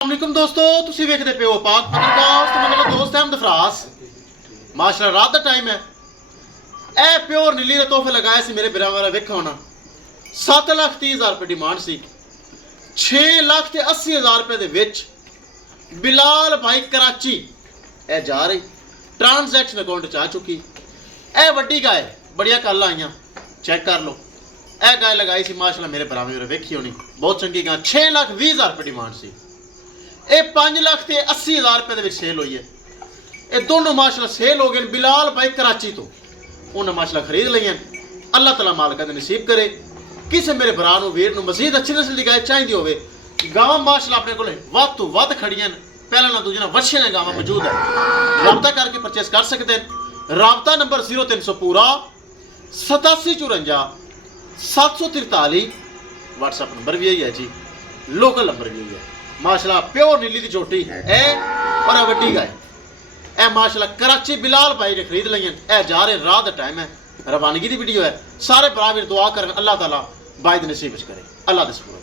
अस्सलामुअलैकुम दोस्तों, तुसी वेखदे पे हो पाक पत्रकास्ट ते मेरा दोस्त है अहमद फरास। माशाअल्लाह रात दा टाइम है। ए प्योर नीली दे तोहफे लगाए सी मेरे बिरा वाला वेखा होना। 7,30,000 रुपए डिमांड सी। 6,80,000 रुपए दे विच बिलाल भाई कराची ए जा रही ट्रांजैक्शन अकाउंट च आ चुकी। ए वड्डी गाय बड़िया कल आईयां, चेक कर लो। ए गाय लगाई सी माशाअल्लाह मेरे बिरा मेरे वेखी होनी, बहुत चंगी गाय। 6,20,000 रुपए डिमांड सी। ये 5,80,000 रुपए के सेल हुई है। ये दोनों माशाल्लाह सेल हो गए। बिलाल भाई कराची तो उन्हें माशाल्लाह खरीद ली। अल्लाह तला मालिक दे नसीब करे किसी मेरे भरा वीर मजीद अच्छी नस्ल की गाय चाहिए होवे। गावां माशाल्लाह अपने कोल वध तो वध खड़ियां, पहला ना दूजा ना वछियां ने गावां मौजूद है। राबता करके परचेस कर सकते हैं। राबता नंबर 0300 पूरा 8754 743। व्हाट्सएप नंबर भी यही है जी, लोकल नंबर भी यही है। माशाल्लाह प्योर नीली की चोटी है और वड्डी गाय ए माशाल्लाह कराची बिलाल भाई ने खरीद ली। ए जा रहे रात का टाइम है, रवानगी की वीडियो है। सारे भरा वीर दुआ करें अल्लाह ताला बाइद नसीब करे। अल्लाह दे सुपुर्द।